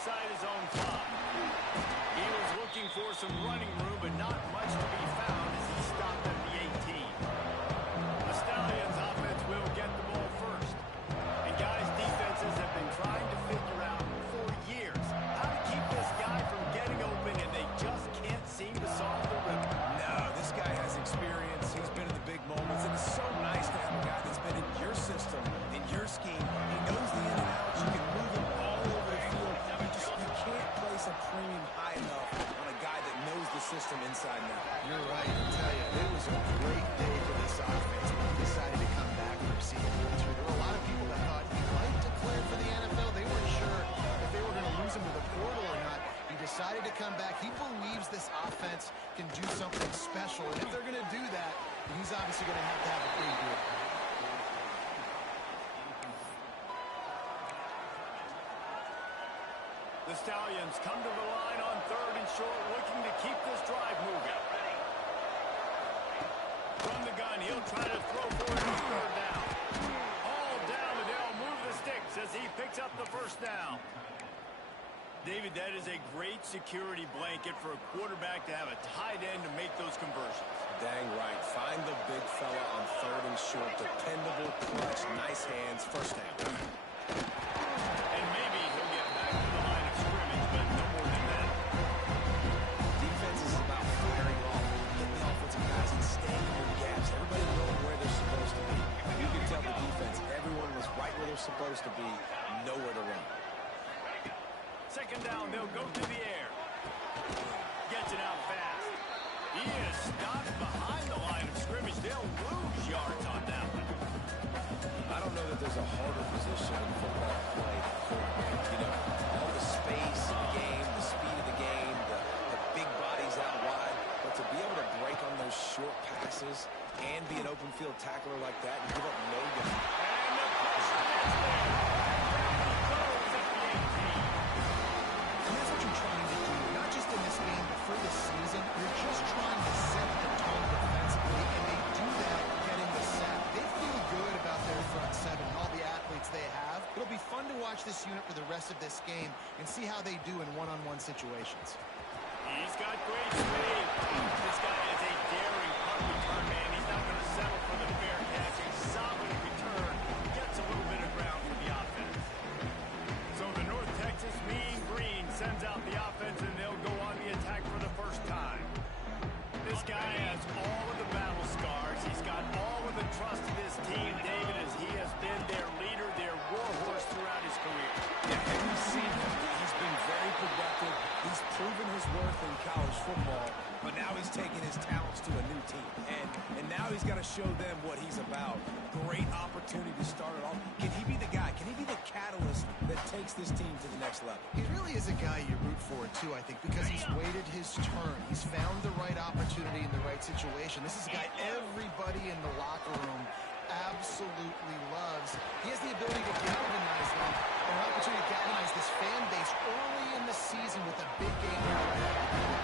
inside his own 5. He was looking for some running room, but not much to be found as he stopped at the 18. The Stallions offense will get the ball first. And guys, defenses have been trying to figure out for years how to keep this guy from getting open, and they just can't seem to solve the riddle. No, this guy has experience. He's been in the big moments, and it's so nice to have a guy that's been in your system, in your scheme. He knows the in and outs. You can move him all over the field. You can't place a premium high enough on a guy that knows the system inside and out. You're right. I tell you, it was a great day for this offense when he decided to come back for a season. There were a lot of people that thought he might declare for the NFL. They weren't sure if they were going to lose him to the portal or not. He decided to come back. He believes this offense can do something special. And if they're going to do that, he's obviously going to have a pretty good. The Stallions come to the line on 3rd and short, looking to keep this drive moving. From the gun, he'll try to throw for it on 3rd down. All down, and they'll move the sticks as he picks up the first down. David, that is a great security blanket for a quarterback to have a tight end to make those conversions. Dang right. Find the big fella on 3rd and short. Dependable, clutch, nice hands, first down. And maybe he'll get back to the line of scrimmage, but no more than that. Defense is about firing off, getting the offensive guys and staying in their gaps. Everybody knowing where they're supposed to be. You can tell the defense, everyone was right where they're supposed to be, nowhere to run. 2nd down, they'll go to the air. Gets it out fast. He is stopped behind the line of scrimmage. They'll lose yards on that one. I don't know that there's a harder position in football to play than quarterback. You know, all the space in the game, the speed of the game, the big bodies out wide. But to be able to break on those short passes and be an open field tackler like that and give up no yard. And the pressure gets there. Goes at the 18. And that's what you're trying to do, not just in this game, but for this season. You're just trying to set the tone defensively, and they do that getting the sack. They feel good about their front seven and all the athletes they have. It'll be fun to watch this unit for the rest of this game and see how they do in one-on-one situations. He's got great speed. This guy is a daring punt return man. He's not going to settle for the fair catch. A solid return. Gets a little bit of ground for the offense. So the North Texas Mean Green sends out the offense, and they'll go on the attack for the first time. This guy has all of the battle scars. He's got all of the trust of his team, David, as he has been their leader, their warhorse throughout his career. Yeah, and we've seen him. He's been very productive. He's proven his worth in college football, but now he's taking his talents to a new team. And now he's got to show them what he's about. Great opportunity to start it off. Can he be the guy? Can he be the catalyst that takes this team to the next level? He really is a guy you root for, too, I think, because he's waited his turn. He's found the right opportunity in the right situation. This is a guy everybody in the locker room absolutely loves. He has the ability to galvanize them, an opportunity to galvanize this fan base early in the season with a big game here right now.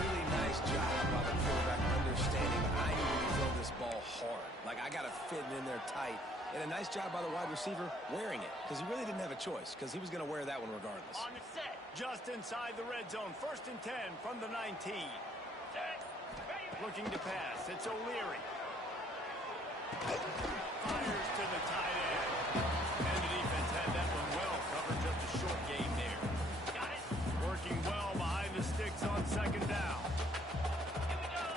Really nice job by the quarterback understanding I need to throw this ball hard. Like, I got to fit it in there tight. And a nice job by the wide receiver wearing it, because he really didn't have a choice, because he was going to wear that one regardless. On the set. Just inside the red zone. 1st and 10 from the 19. Looking to pass. It's O'Leary. Fires to the tight end. And the defense had that one well covered. Just a short gain there. Got it. Working well behind the sticks on 2nd down. Here we go.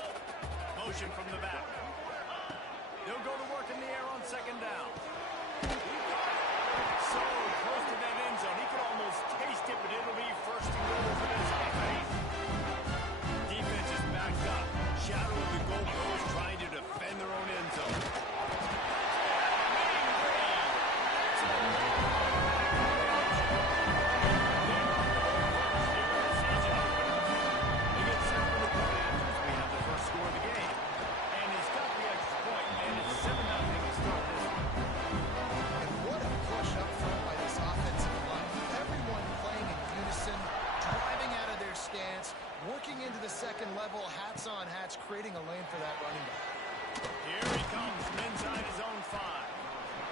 Motion from the back. They'll go to work in the air on 2nd down. So close to that end zone. He could almost taste it, but it'll be 1st and goal for this offense. Defense is backed up. Shadow of the goalpost trying to defend their own end zone. Working into the second level, hats on hats, creating a lane for that running back. Here he comes from inside his own 5.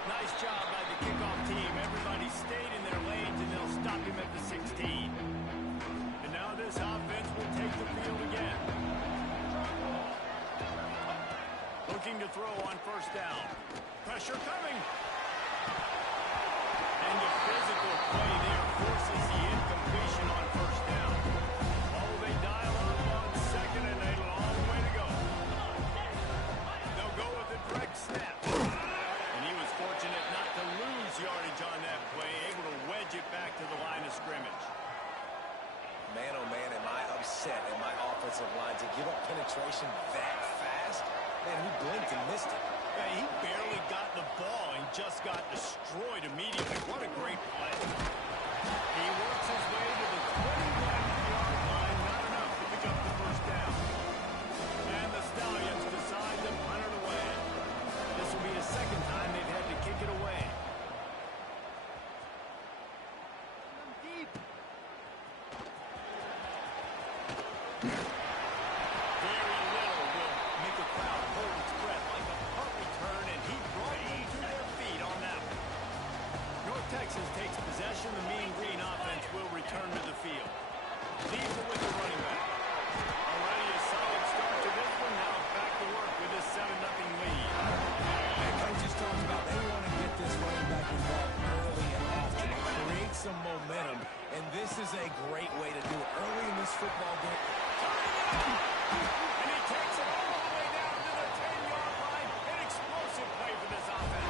Nice job by the kickoff team. Everybody stayed in their lanes, and they'll stop him at the 16. forces the incompletion on first down. Oh, they dial up on second, and a long way to go. They'll go with a direct snap. And he was fortunate not to lose yardage on that play, able to wedge it back to the line of scrimmage. Man, oh man, am I upset at my offensive line to give up penetration that fast? Man, we blinked and missed it. Hey, he barely got the ball and just got destroyed immediately. What a great play. He works his way to the 21-yard line, not enough to pick up the first down. And the Stallions decide to punt it away. This will be the second time they've had to kick it away. Deep. Very little will make a crowd hold its breath like a punt return, and he brought them to their feet on that one. North Texas takes possession. The Mean Green offense will return to the field. Deeper with the running back. Already a solid start to this one. Now back to work with this 7-0 lead. And coaches talked about they want to get this running back involved early and often, create some momentum, and this is a great way to do it. Early in this football game. And he takes it all the way down to the 10-yard line. An explosive play for this offense.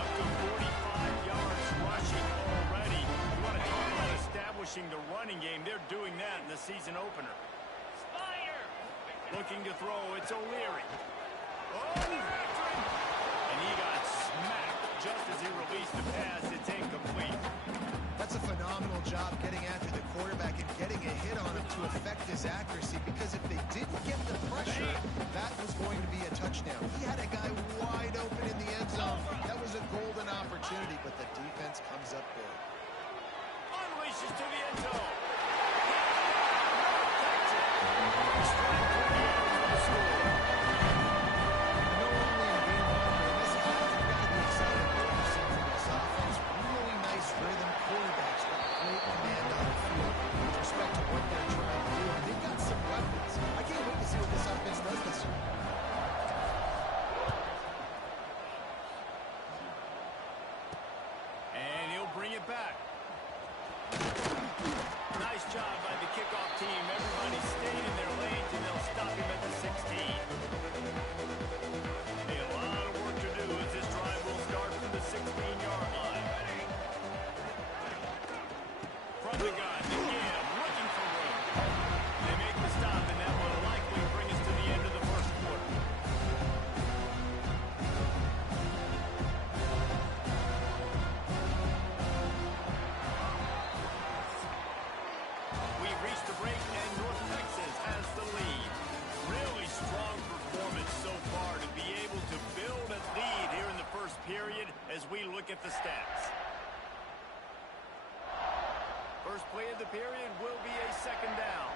Up to 45 yards rushing already. You want to talk about establishing the running game. They're doing that in the season opener. Looking to throw. It's O'Leary. Oh, they're after him. And he got smacked just as he released the pass. It's incomplete. That's a phenomenal job getting after the quarterback and getting a hit on him to affect his accuracy, because if they didn't get the pressure, that was going to be a touchdown. He had a guy wide open in the end zone. That was a golden opportunity, but the defense comes up big. Unleashes to the end zone. Bring it back. Nice job by the kickoff team. Everybody stayed in their lanes, and they'll stop him at the 16. Hey, a lot of work to do as this drive will start from the 16-yard line. From the gun, again, looking for room. They make the stop, and that will likely bring us to the end of the first quarter. Reached the break, and North Texas has the lead. Really strong performance so far to be able to build a lead here in the first period as we look at the stats. First play of the period will be a second down.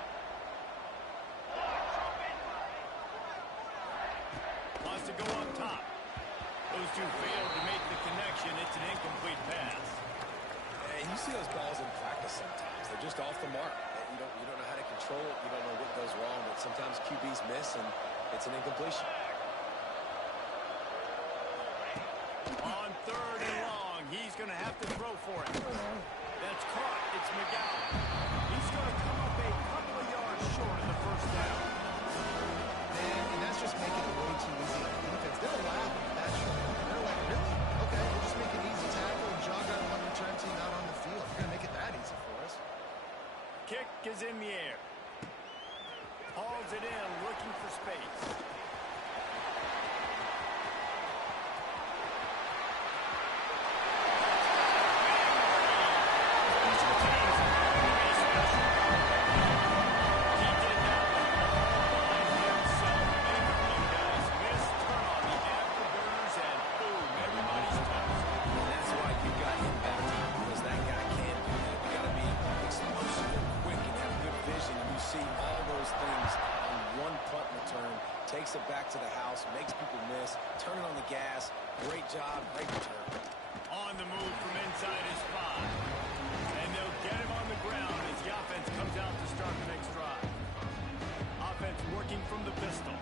Wants to go up top. Those two failed to make the connection. It's an incomplete pass. And you see those balls in practice sometimes. They're just off the mark. You don't know how to control it. You don't know what goes wrong, but sometimes QBs miss, and it's an incompletion. On third and long, he's going to have to throw for it. That's caught. It's McGowan. He's going to come up a couple of yards short of the first down. And that's just making it way too easy on defense. They're laughing at that short. They're like, really? Okay, we'll just make an easy tackle and jog out one return team out on the field. You're going to make it that easy for us. Kick is in the air. Hauls it in, looking for space. Takes it back to the house, makes people miss, turning on the gas. Great job, great return. On the move from inside his 5. And they'll get him on the ground as the offense comes out to start the next drive. Offense working from the pistol.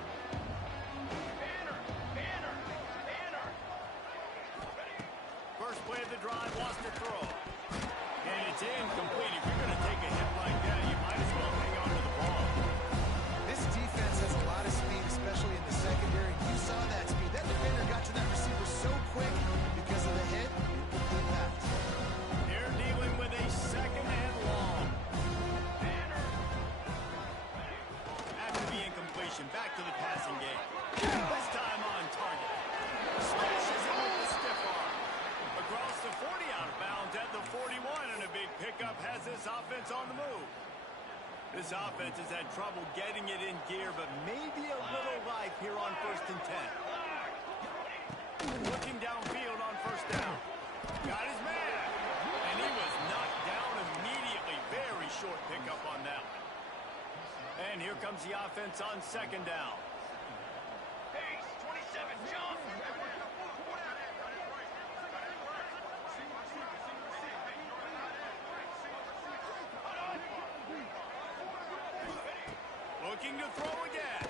First play of the drive, wants to throw. offense on the move. This offense has had trouble getting it in gear, but maybe a little life here on 1st and 10. Looking downfield on 1st down. Got his man. And he was knocked down immediately. Very short pickup on that one. And here comes the offense on 2nd down. Pace, 27, jump! Looking to throw again.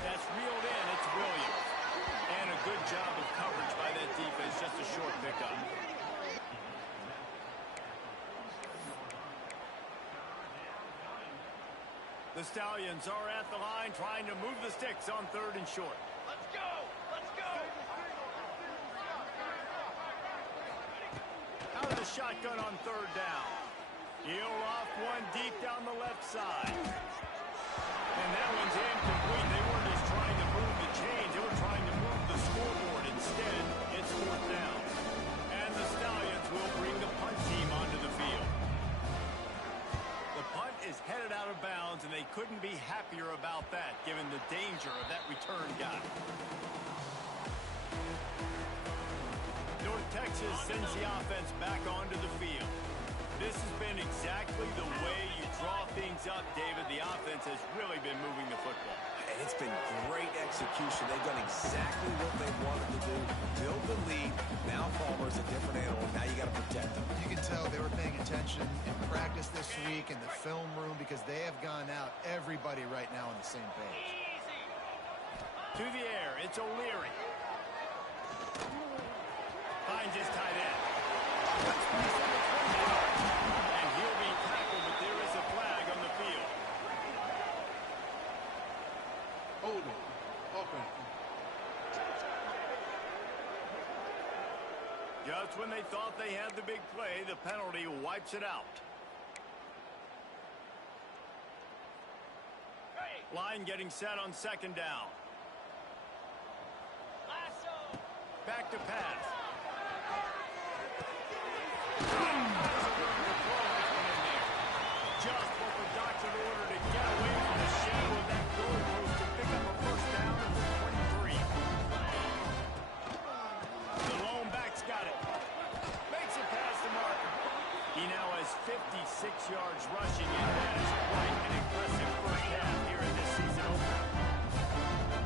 That's reeled in. It's Williams. And a good job of coverage by that defense. Just a short pickup. The Stallions are at the line trying to move the sticks on 3rd and short. Let's go! Let's go! Out of the shotgun on 3rd down. He'll off one deep down the left side. And that one's incomplete. They weren't just trying to move the chains. They were trying to move the scoreboard. Instead, it's 4th down. And the Stallions will bring the punt team onto the field. The punt is headed out of bounds, and they couldn't be happier about that, given the danger of that return guy. North Texas sends the offense back onto the field. This has been exactly the way you draw things up, David. The offense has really been moving the football. And it's been great execution. They've done exactly what they wanted to do. Build the lead. Now Palmer's a different animal. Now you got to protect them. You can tell they were paying attention in practice this week in the film room because they have gone out, everybody right now on the same page. To the air, it's O'Leary. Finds his tight end. And he'll be tackled, but there is a flag on the field. Holding. Open. Just when they thought they had the big play, the penalty wipes it out. Line getting set on 2nd down. Back to pass. Just what the doctor ordered to get away from the shadow of that goalpost to pick up a 1st down at the 23. The lone back's got it. Makes it past the marker. He now has 56 yards rushing, and that is quite an impressive 1st half here in this season opener.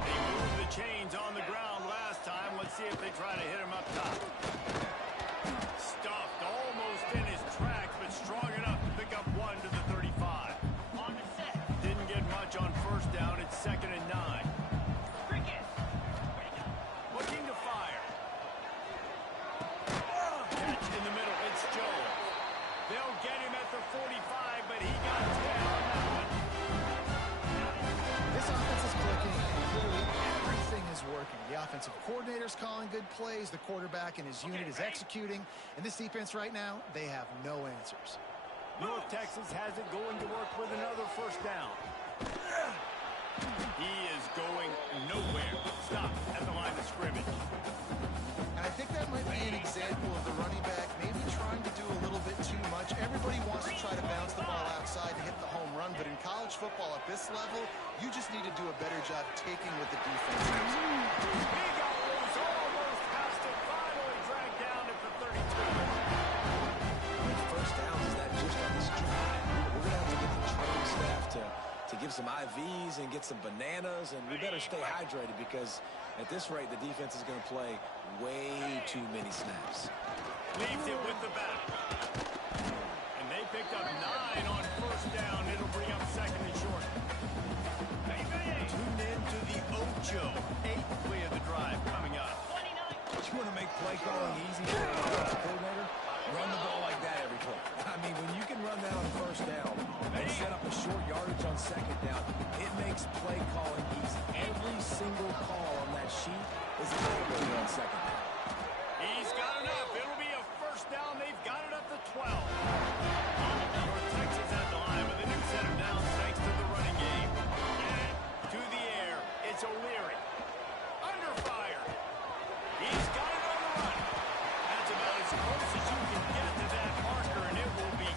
They moved the chains on the ground last time. Let's see if they try to hit him up top. Stuffed almost in his tracks, but strong enough to pick up one to the 35. On the set. Didn't get much on 1st down. It's 2nd and 9. Cricket. Looking to fire. Catch in the middle. It's Jones. They'll get him at the 45, but he got 10 on that one. This offense is clicking, and clearly everything is working. The offensive coordinator's calling good plays. The quarterback and his unit is executing. And this defense right now, they have no answers. North Texas has it going to work with another 1st down. He is going nowhere. Stop at the line of scrimmage. And I think that might be an example of the running back maybe trying to do a little bit too much. Everybody wants to try to bounce the ball outside to hit the home run, but in college football at this level, you just need to do a better job taking what the defense is. He got loose, almost past it, finally dragged down at the 32. How many 1st downs is that just on this drive? We're going to have to get the training staff to give some IVs and get some bananas, and we better stay hydrated because at this rate, the defense is going to play way too many snaps. Leaves it with the back. And they picked up 9 on 1st down. It'll bring up 2nd and short. Tune in to the Ocho. 8th play of the drive coming up. You want to make play calling easy for a defensive coordinator? Run the ball like that every play. I mean, when you can run that on 1st down and set up a short yardage on 2nd down, it makes play calling easy. Every single call on that sheet is available on 2nd down. He's got enough. It'll be a 1st down. They've got it up to 12. North Texas at the line with a new set of downs thanks to the running game. And to the air, it's O'Leary. Under fire. He's got it on the run. That's about as close as you can get to that marker, and it will be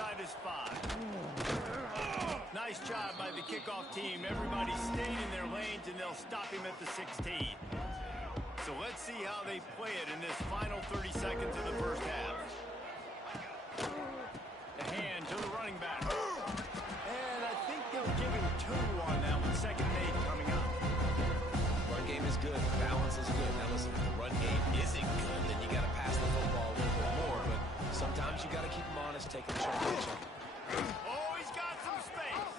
inside his 5. Nice job by the kickoff team. Everybody stayed in their lanes, and they'll stop him at the 16. So let's see how they play it in this final 30 seconds of the first half. The hand to the running back. And I think they'll give him 2 on that one. Second and 8 coming up. Run game is good. Balance is good. Now listen, if the run game isn't good, then you got to pass the football a little bit more. But sometimes you got to keep them honest, taking a chunk. Oh, he's got some space.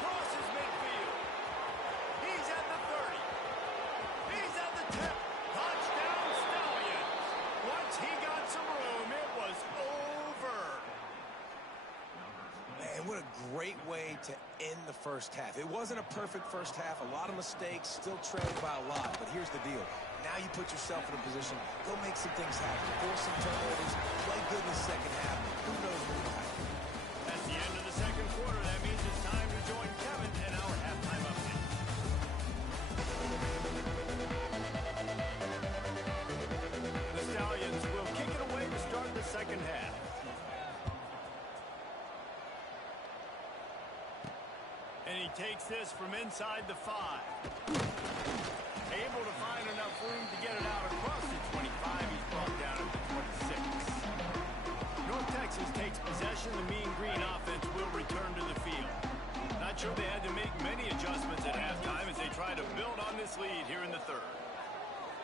Crosses midfield. He's at the 30. He's at the 10. Touchdown Stallions. Once he got some room, it was over. Man, what a great way to end the first half. It wasn't a perfect first half. A lot of mistakes, still trailed by a lot. But here's the deal. Now you put yourself in a position, go make some things happen. Force some turnovers, play good in the second half. Who knows what will happen? That's the end of the second quarter. That means it's time to join Kevin and our halftime update. The Stallions will kick it away to start the second half. And he takes this from inside the 5. Able to find enough room to get it out across the 25. He's brought down at the 26. North Texas takes possession. The Mean Green offense will return to the field. Not sure they had to make many adjustments at halftime as they try to build on this lead here in the third.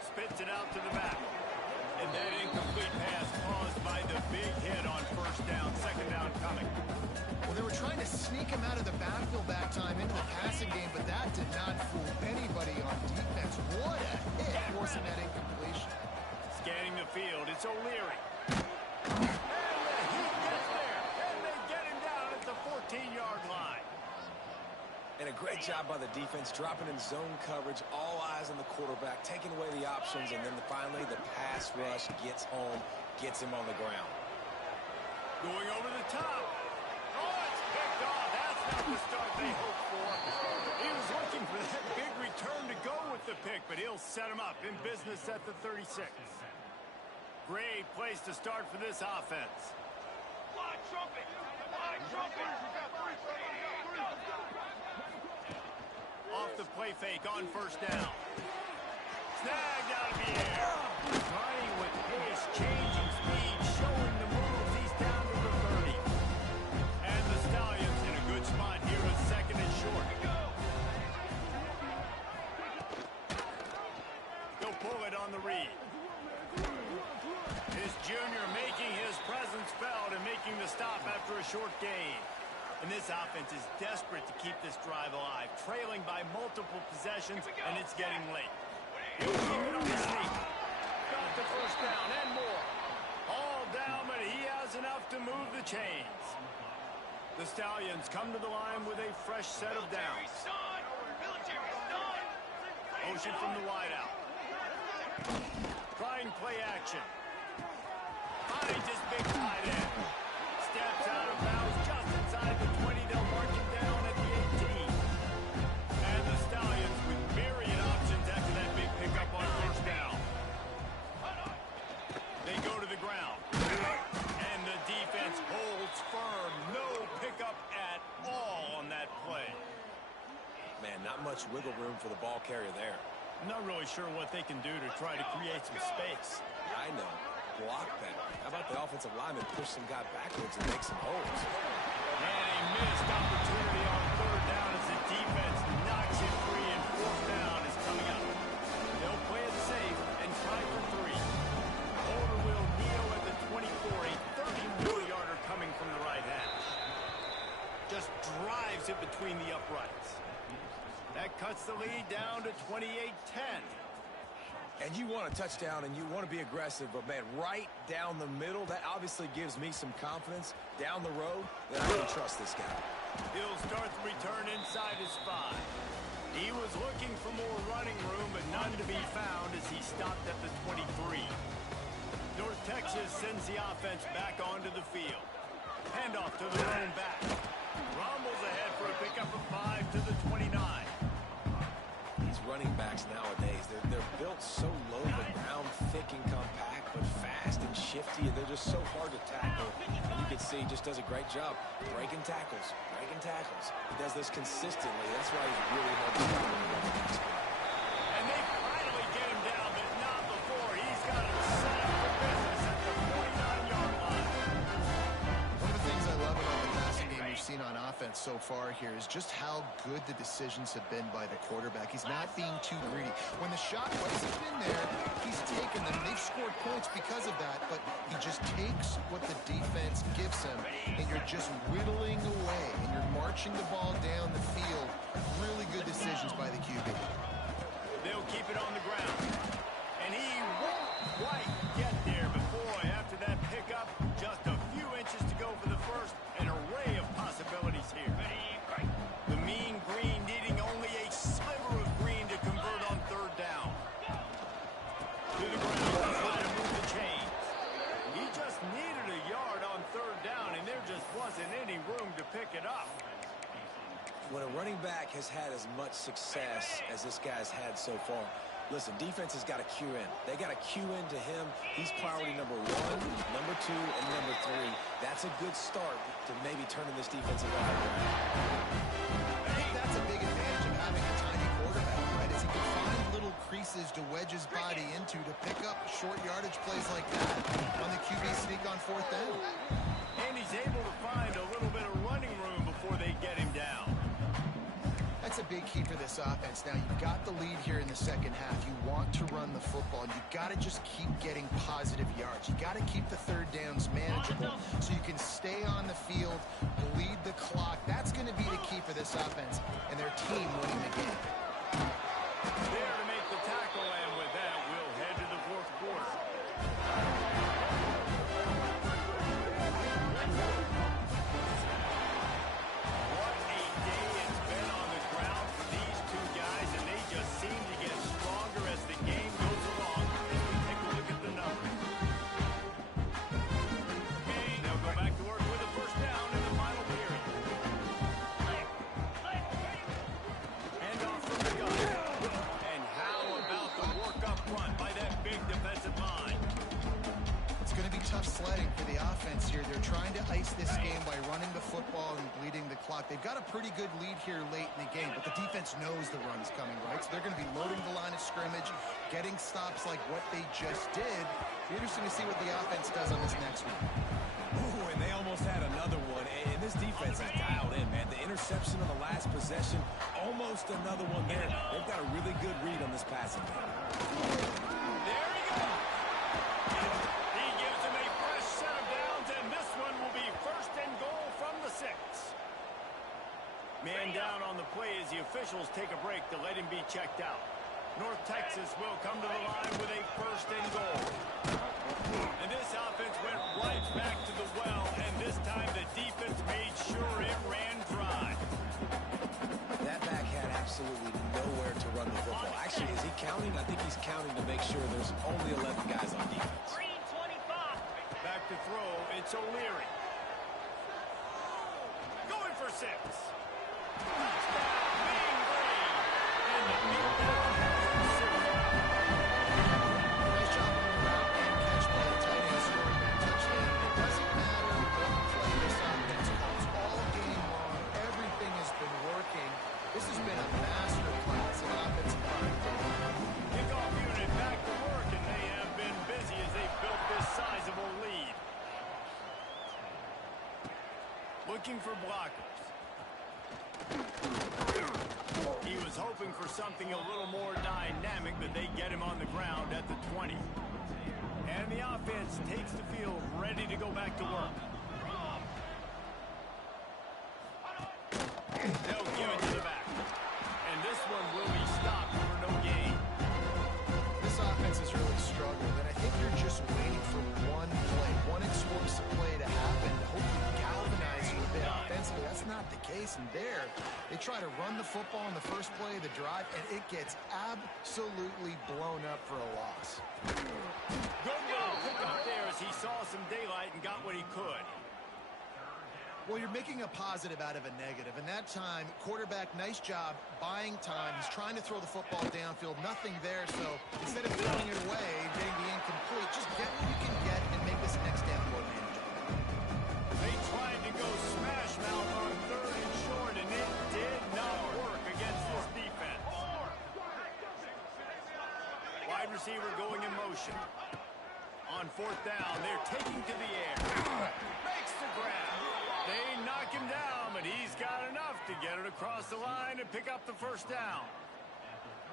Spits it out to the back. And that incomplete pass caused by the big hit on first down. Second down coming. Well, they were trying to sneak him out of the backfield that time into the passing game, but that did not fool anybody on defense. What a hit forcing that incompletion. Scanning the field, it's O'Leary. And the heat gets there, and they get him down at the 14-yard line. And a great job by the defense, dropping in zone coverage, all eyes on the quarterback, taking away the options, and then finally the pass rush gets home, gets him on the ground. Going over the top. Oh, it's picked off. That's not the start they hoped for. He was looking for that big return to go with the pick, but he'll set him up in business at the 36. Great place to start for this offense. Fly trumpet! Fly trumpet! Off the play fake on first down. Snagged out of the air. Running with pace, changing speed, showing the moves. He's down to the 30. And the Stallions in a good spot here, a second and short. They'll pull it on the read. His junior making his presence felt and making the stop after a short gain. And this offense is desperate to keep this drive alive, trailing by multiple possessions, and it's getting late. He'll keep it on the sneak. Got the first down and more. All down, but he has enough to move the chains. The Stallions come to the line with a fresh set of downs. Motion from the wideout. Trying play action. Finds his big tight end. Steps out of bounds just inside the 20. They'll mark him down at the 18. And the Stallions with myriad options after that big pickup on first down. They go to the ground. And the defense holds firm. No pickup at all on that play. Man, not much wiggle room for the ball carrier there. I'm not really sure what they can do to try to create some space. I know. Block better. How about the offensive lineman push some guy backwards and make some holes? And a missed opportunity on third down as the defense knocks it free, and fourth down is coming up. They'll play it safe and try for 3. Holder will kneel at the 24, a 34-yarder coming from the right hash. Just drives it between the uprights. That cuts the lead down to 28-10. And you want a touchdown and you want to be aggressive, but man, right down the middle, that obviously gives me some confidence down the road that I can trust this guy. He'll start the return inside his 5. He was looking for more running room, but none to be found as he stopped at the 23. North Texas sends the offense back onto the field. Handoff to the lone back. Rumbles ahead for a pickup of 5 to the 29. He's running backs nowadays. They're built so low to the ground, thick and compact, but fast and shifty. They're just so hard to tackle. And you can see he just does a great job breaking tackles, breaking tackles. He does this consistently. That's why he's really hard to stop in the running back spot. And they finally get him down, but not before. He's got him set up for business at the 49-yard line. One of the things I love about the passing game we've seen on offense so far here is just how good the decisions have been by the quarterback. He's not being too greedy. When the shot plays have been there, he's taken them. They've scored points because of that, but he just takes what the defense gives him, and you're just whittling away, and you're marching the ball down the field. Really good decisions by the QB. They'll keep it on the ground. And he won't quite get there, but boy, after that pickup, just a few inches to go for the first. An array of possibilities here. The mean green needing only a sliver of green to convert on third down. To the ground, trying to move the chains. He just needed a yard on third down, and there just wasn't any room to pick it up. When a running back has had as much success as this guy's had so far, listen, defense has got to cue in. They got to cue in to him. He's priority number 1, number 2, and number 3. That's a good start to maybe turning this defensive line around. I think that's a big advantage of having a tiny quarterback, right? Is he can find little creases to wedge his body into to pick up short yardage plays like that on the QB sneak on fourth down. And he's able to find a little bit of running room before they get him down. That's a big key for this offense. Now, you've got the lead here in the second half. You want to run the football. You've got to just keep getting positive yards. You've got to keep the third downs manageable so you can stay on the field, bleed the clock. That's going to be the key for this offense and their team winning the game. There to make the tackle, and with that, we'll head to the fourth quarter. What a day it's been on the ground for these two guys, and they just seem to get stronger as the game goes along. As we take a look at the numbers. They'll go back to work with a first down in the final period. Hand off from the gun. And how about the work up front by that big defensive line? It's going to be tough sledding for the offense here. They're trying to ice this game by running the football and bleeding the clock. They've got a pretty good lead here late in the game, but the defense knows the run's coming, right? So they're going to be loading the line of scrimmage, getting stops like what they just did. It'll be interesting to see what the offense does on this next one. Ooh, and they almost had another one. And this defense is dialed in, man. The interception on the last possession, almost another one there. They've got a really good read on this passing game. There he goes. He gives him a fresh set of downs, and this one will be first and goal from the 6. Man down on the play as the officials take a break to let him be checked out. North Texas will come to the line with a first and goal. And this offense went right back to the well, and this time the defense made sure it ran dry. That back had absolutely nowhere to run the football. Actually, is he counting? I think he's counting to make sure there's only 11 guys on defense. Green 25. Back to throw, it's O'Leary. Going for 6. Touchdown, Mean Green. And the beatdown has ensued. Nice job on the route and catch by the tight end scoring that touchdown. It doesn't matter what play this offense calls all game long. Everything has been working. This has been a master class in offensive line. Kickoff unit back to work, and they have been busy as they built this sizable lead. Looking for blockers. He was hoping for something a little more dynamic, but they get him on the ground at the 20. And the offense takes the field ready to go back to work. They'll give it to the back. And this one will be stopped for no gain. This offense has really struggled, and I think you're just waiting for one play, one explosive play to happen to hopefully galvanize you a bit offensively. That's not the case, and there, they try to run the football in the first play of the drive, and it gets absolutely blown up for a loss. Good little pick up there as he saw some daylight and got what he could. Well, you're making a positive out of a negative. And that time, quarterback, nice job buying time. He's trying to throw the football downfield. Nothing there. So instead of throwing it away, getting the incomplete, just get what you can get and make this next down more manageable. They tried to go smash mouth on 3rd and short, and it did not work against this defense. Wide receiver going in motion. On 4th down, they're taking to the air. Makes the grab. They knock him down, but he's got enough to get it across the line and pick up the 1st down.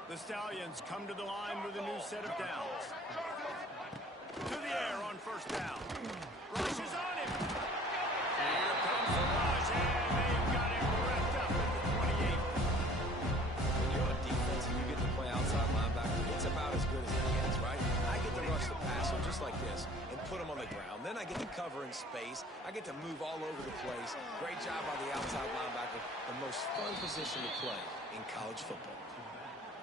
The Stallions come to the line with a new set of downs. To the air on 1st down. Rush is on him. Here comes the rush, and they've got him wrapped up at the 28. When you're on defense and you get to play outside linebacker, it's about as good as it gets, right? I get to rush the passer just like this and put him on the ground. Then I get to cover in space. I get to move all over the place. Great job by the outside linebacker. The most fun position to play in college football.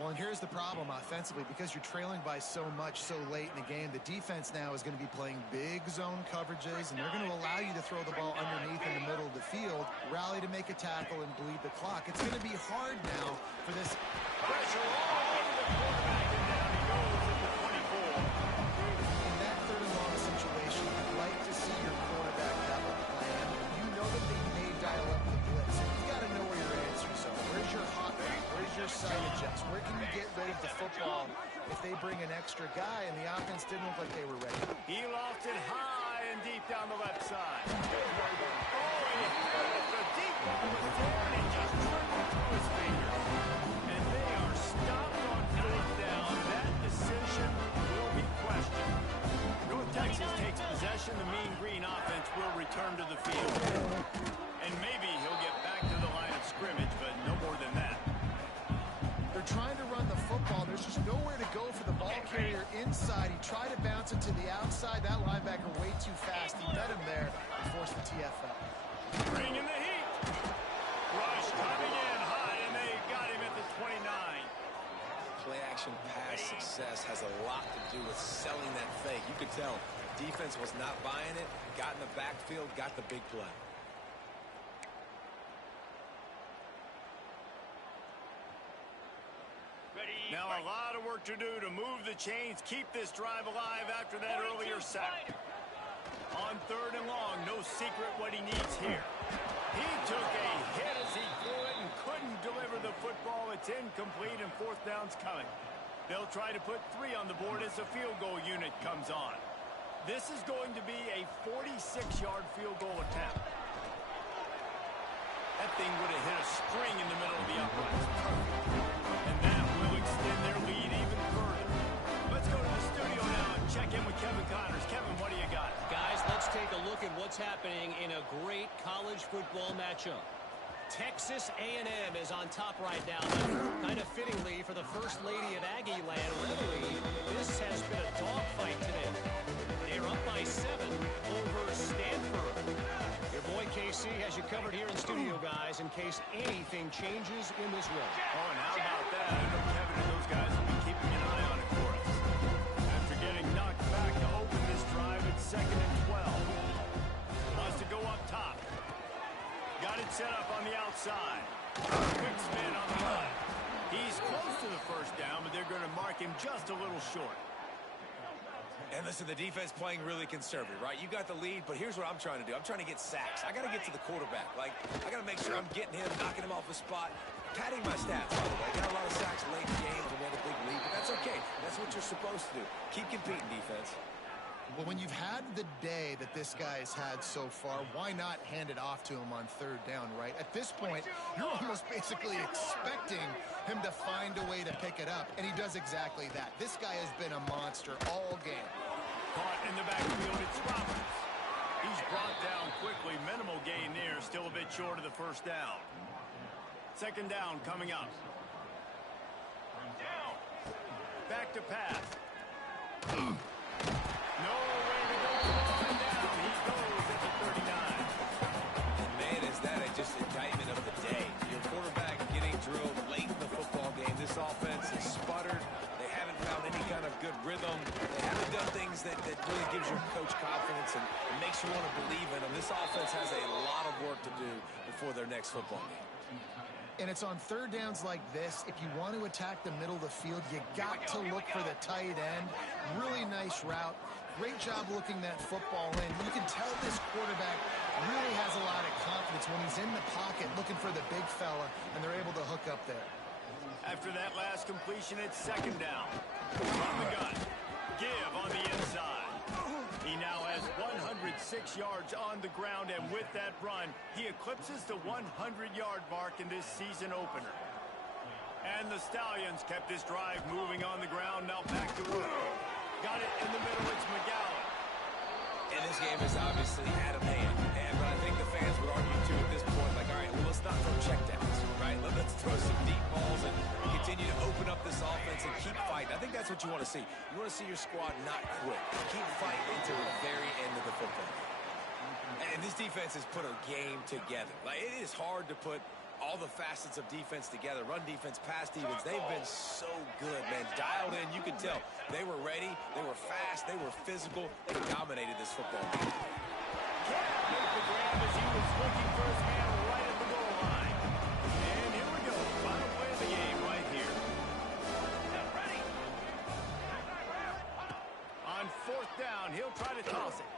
Well, and here's the problem offensively. Because you're trailing by so much so late in the game, the defense now is going to be playing big zone coverages, and they're going to allow you to throw the ball underneath in the middle of the field, rally to make a tackle, and bleed the clock. It's going to be hard now for this. Pressure all over the quarterback, and down he goes at the 24. In that 3rd and long situation, you'd like to see your quarterback have a plan. You know that they may dial up the blitz. You got to know where your answers are. Where's your hot route? Where's your side adjust? Where can you get rid of the football if they bring an extra guy and the offense didn't look like they were ready? He lofted high and deep down the left side. Oh, and the deep ball was there, and he just trickled through his fingers. And they are stopped on 4th down. That decision will be questioned. North Texas takes possession. The Mean Green offense will return to the field. And maybe he'll get back to the line of scrimmage, but no more than that. They're trying to run the football. There's just nowhere to go for the ball carrier inside. He tried to bounce it to the outside. That linebacker way too fast. He met him there and forced the TFL. Bringing the heat. Rush coming in high, and they got him at the 29. Play-action pass success has a lot to do with selling that fake. You could tell defense was not buying it, got in the backfield, got the big play. Now a lot of work to do to move the chains, keep this drive alive after that earlier sack. On 3rd and long, no secret what he needs here. He took a hit as he threw it and couldn't deliver the football. It's incomplete, and 4th down's coming. They'll try to put 3 on the board as the field goal unit comes on. This is going to be a 46-yard field goal attempt. That thing would have hit a string in the middle of the uprights. And that will extend their lead even further. Let's go to the studio now and check in with Kevin Connors. Kevin, what do you got? Guys, let's take a look at what's happening in a great college football matchup. Texas A&M is on top right now. Kind of fittingly for the First Lady of Aggie Land with the lead. This has been a dogfight today. They're up by 7 over Stanford. Your boy KC has you covered here in studio, guys, in case anything changes in this one. Oh, and how about that? I know Kevin and those guys will be keeping an eye on it for us. After getting knocked back to open this drive at 2nd and 12. Wants to go up top. Got it set up on the outside. Quick spin on the run. He's close to the 1st down, but they're going to mark him just a little short. And listen, the defense playing really conservative, right? You got the lead, but here's what I'm trying to do. I'm trying to get sacks. I got to get to the quarterback. Like, I got to make sure I'm getting him, knocking him off the spot. Padding my stats, by the way. I got a lot of sacks late in games when we had a big lead, but that's okay. That's what you're supposed to do. Keep competing, defense. Well, when you've had the day that this guy's had so far, why not hand it off to him on 3rd down, right? At this point, you're almost basically expecting him to find a way to pick it up, and he does exactly that. This guy has been a monster all game. Caught in the backfield, it's Roberts. He's brought down quickly. Minimal gain there, still a bit short of the 1st down. 2nd down coming up. Back to pass. Nowhere to go on down. He goes at the 39. Man, is that just indictment of the day. Your quarterback getting drilled late in the football game. This offense is sputtered. They haven't found any kind of good rhythm. They haven't done things that really give gives your coach confidence and makes you want to believe in him. This offense has a lot of work to do before their next football game. And it's on third downs like this. If you want to attack the middle of the field, you got to look for the tight end. Really nice route. Great job looking that football in. You can tell this quarterback really has a lot of confidence when he's in the pocket looking for the big fella, and they're able to hook up there. After that last completion, it's second down. From the gun. Give on the inside. He now has 106 yards on the ground, and with that run, he eclipses the 100-yard mark in this season opener. And the Stallions kept this drive moving on the ground. Now back to work. Got it in the middle. It's McGowan. And this game is obviously out of hand. But I think the fans would argue, too, at this point, like, all right, well, let's not throw checkdowns, right? Let's throw some deep balls and continue to open up this offense and keep fighting. I think that's what you want to see. You want to see your squad not quit. Keep fighting until the very end of the football game. And this defense has put a game together. Like, it is hard to put all the facets of defense together. Run defense, pass defense. They've been so good, man. Dialed in, you can tell. They were ready. They were fast. They were physical. They dominated this football game. Can't make the grab as he was looking for his man right at the goal line. And here we go. Final play of the game right here. On fourth down, he'll try to toss it.